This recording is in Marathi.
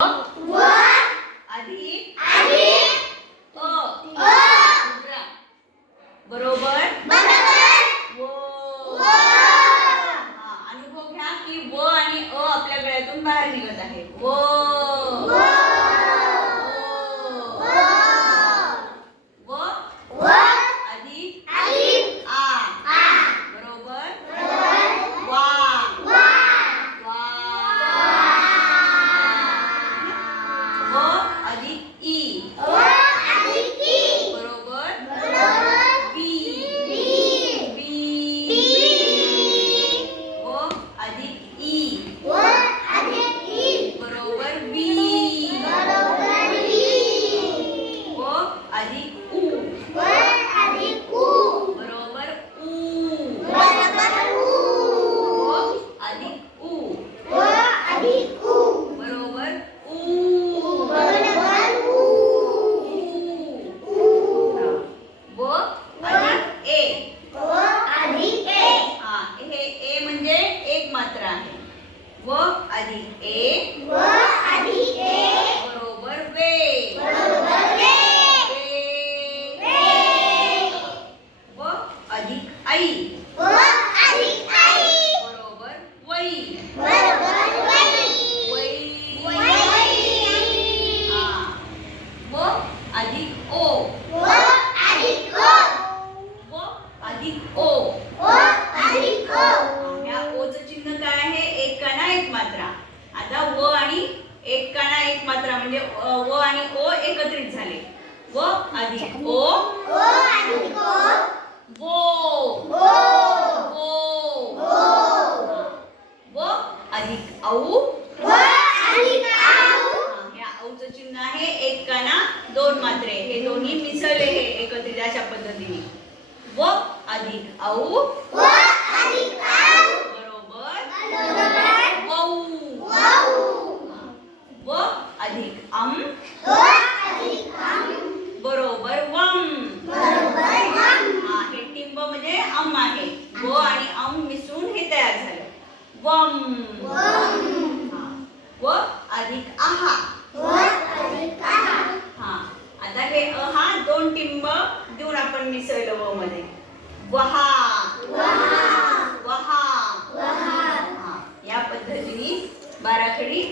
व अधिक अ बरोबर अनुभव घ्या की व आणि अ आपल्या गळ्यातून बाहेर निघत आहे. व अधिक आ बरोबर वा व अधिक ई बरोबर वी व अधिक ई बरोबर वी व अधिक ऊ बरोबर ऊ व अधिक ऊ बरोबर ऊ व अधिक ए हे ए म्हणजे एक मात्रा आहे. व अधिक ए बरोबर वे व अधिक आई बरोबर वई व अधिक ओ व अधिक ओ या ओचं चिन्ह काय आहे? एक काना एक मात्रा. आता व आणि एक काना एक मात्रा म्हणजे व आणि ओ एकत्रित झाले. व अधिक ओ वो व अधिक औ या औचं चिन्ह आहे एक काना दोन मात्रे. हे दोन्ही मिसळले हे एकत्रित अशा पद्धतीने. व अधिक औ बरोबर वौ व अधिक बरोबर वम हे टिंब म्हणजे अम आहे. व आणि अम मिसळून हे तयार झालं वम. व अधिक आहा आता हे अहा दोन टिंब देऊन आपण मिसळलं व मध्ये वहा या पद्धतीने बाराखडी